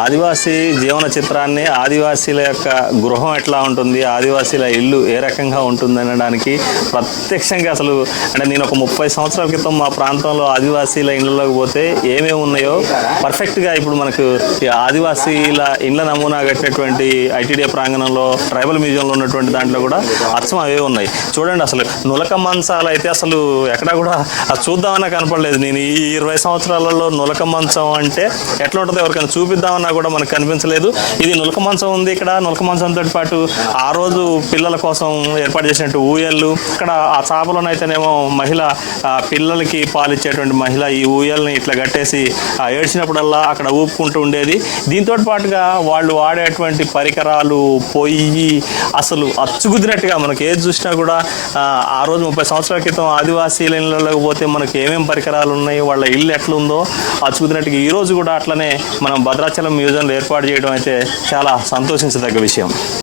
ఆదివాసీ జీవన చిత్రాన్ని ఆదివాసీల యొక్క గృహం ఎట్లా ఉంటుంది ఆదివాసీల ఇల్లు ఏ రకంగా ఉంటుంది అనడానికి ప్రత్యక్షంగా అసలు అంటే నేను ఒక ముప్పై సంవత్సరాల క్రితం మా ప్రాంతంలో ఆదివాసీల ఇళ్ళలోకి పోతే ఏమేమి ఉన్నాయో పర్ఫెక్ట్గా ఇప్పుడు మనకు ఈ ఆదివాసీల ఇళ్ళ నమూనా కట్టినటువంటి ఐటీడీ ప్రాంగణంలో ట్రైబల్ మ్యూజియంలో ఉన్నటువంటి దాంట్లో కూడా అచ్చం అవే ఉన్నాయి. చూడండి అసలు నులక మంచాలు అయితే అసలు ఎక్కడా కూడా అది చూద్దామన్నా కనపడలేదు. నేను ఈ ఇరవై సంవత్సరాలలో నులక మంచం అంటే ఎట్లా ఉంటుందో ఎవరికైనా చూపిద్దామని ఉన్నా కూడా మనకు కనిపించలేదు. ఇది నులక మంచం ఉంది ఇక్కడ. నులక మంచంతో పాటు ఆ రోజు పిల్లల కోసం ఏర్పాటు చేసినట్టు ఊయళ్ళు ఇక్కడ ఆ చాపలోనైతేనేమో మహిళ పిల్లలకి పాలిచ్చేటువంటి మహిళ ఈ ఊయల్ని ఇట్లా కట్టేసి ఏడ్చినప్పుడల్లా అక్కడ ఊపుకుంటూ ఉండేది. దీంతో పాటుగా వాళ్ళు వాడేటువంటి పరికరాలు పొయ్యి అసలు అచ్చుగుద్దినట్టుగా మనకి ఏది చూసినా కూడా ఆ, రోజు ముప్పై సంవత్సరాల క్రితం ఆదివాసీల ఇళ్ళలోకి పోతే మనకి ఏమేమి పరికరాలు ఉన్నాయి వాళ్ళ ఇల్లు ఎట్లుందో అచ్చుకుదినట్టుగా ఈ రోజు కూడా అట్లనే మనం భద్రాచలం మ్యూజియంలు ఏర్పాటు చేయడం అయితే చాలా సంతోషించదగ్గ విషయం.